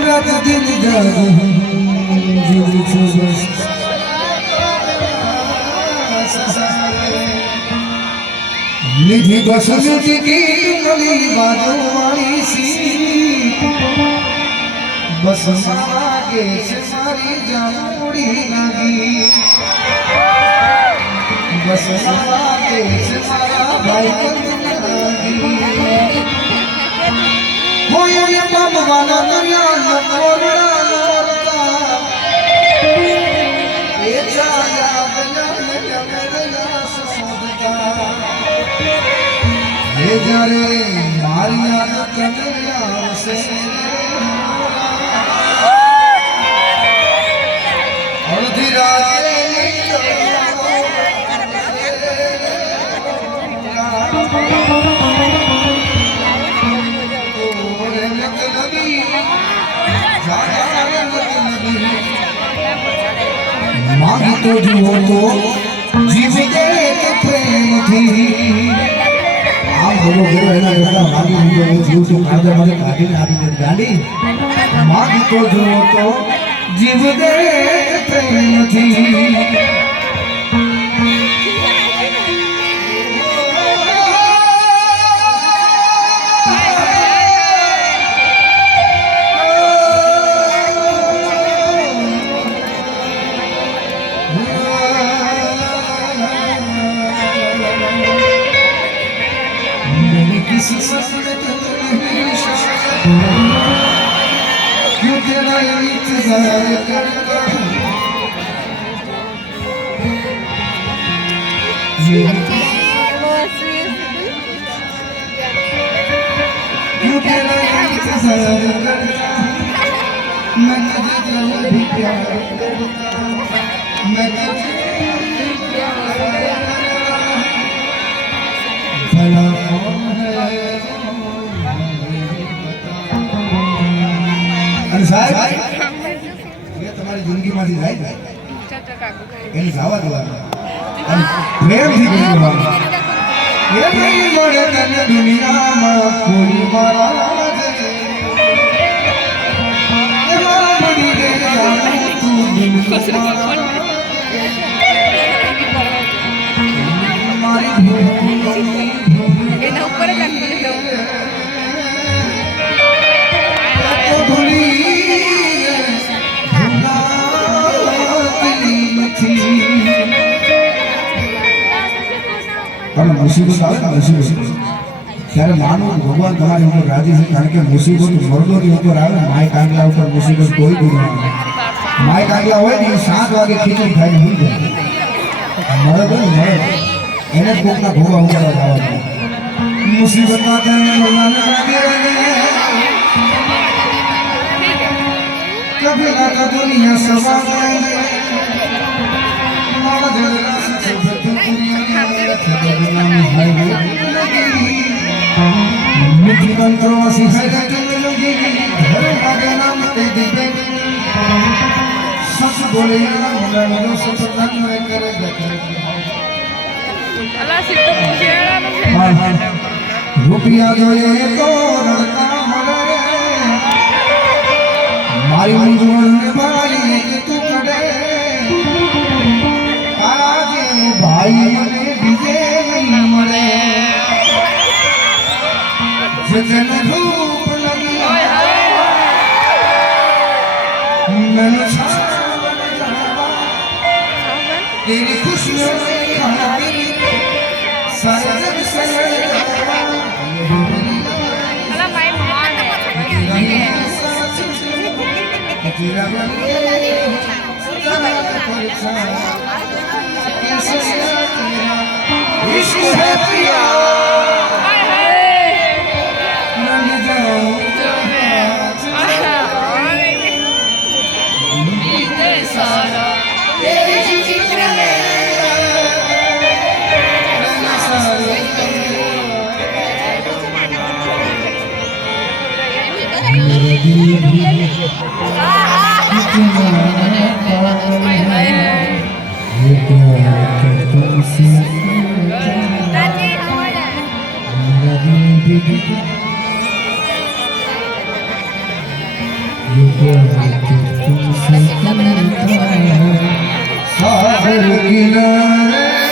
रात दिन जागूं जीव छू बस निधि बस टिकी गली बाजू वाली सी बस मागे से सारी जान उड़ी लगी बस मागे से सारा भाई लगी हो ये बम वाला दरिया नकोड़ा नोरता ये जाया बना मेरा ससुरता ये जारे मारिया कन्या से और धीरा मांगी तो जुओ तो जीव दे के प्रेम थी आप बोलो बोलो है ना बेटा मांगी हुई है जीव से काटे मारे काटे ने आदि दे गाली मांगी तो जुओ तो जीव दे के प्रेम थी क्यों तेरा इंतजार करता क्यों तेरा इंतजार करता मैं तुझे भी प्यार करता मैं तुझे भला कौन है साहब ये तुम्हारी जिंदगी में जाए एनी जावा देवाना અને પ્રેમથી બોલવાનું એ નહીં મળે તને દુનિયામાં કોઈ મારા એ મારા મળી રે તું મારી એના ઉપર જ मुसीबत आवे ना मुसीबत ત્યારે માનો ભગવાન તમારી ઉપર રાજી છે કારણ કે મુસીબત મર્દોની ઉપર આવે માય કાંગલા ઉપર મુસીબત કોઈ દી ના આવે માય કાંગલા હોય ને 7 વાગે ખીચડી ખાઈને ભૂલ જાય મરદ હોય ને એને કોકના ભોગા ઉગાડવા જવાનું મુસીબત ના તેને ભગવાન રાજી રહે કભી ના દુનિયા સવા મારા જરા जीवन करो सिखाएगा लोगी घर आगे नाम दे दे सच बोले ना लो सब तक में करेगा अल्लाह सिद्ध पूछेगा हां रुपया जो ये तो लड़का मरे मारी मंजूर ने भाई के तू कड़े आज भाई ने विजय नहीं मरे जन धूप लगी मैंने तेरी खुशियों में सारे जग से अल्लाह भाई महान है तेरा इश्क है पिया ये प्यार तुमसे करता है सागर किनारे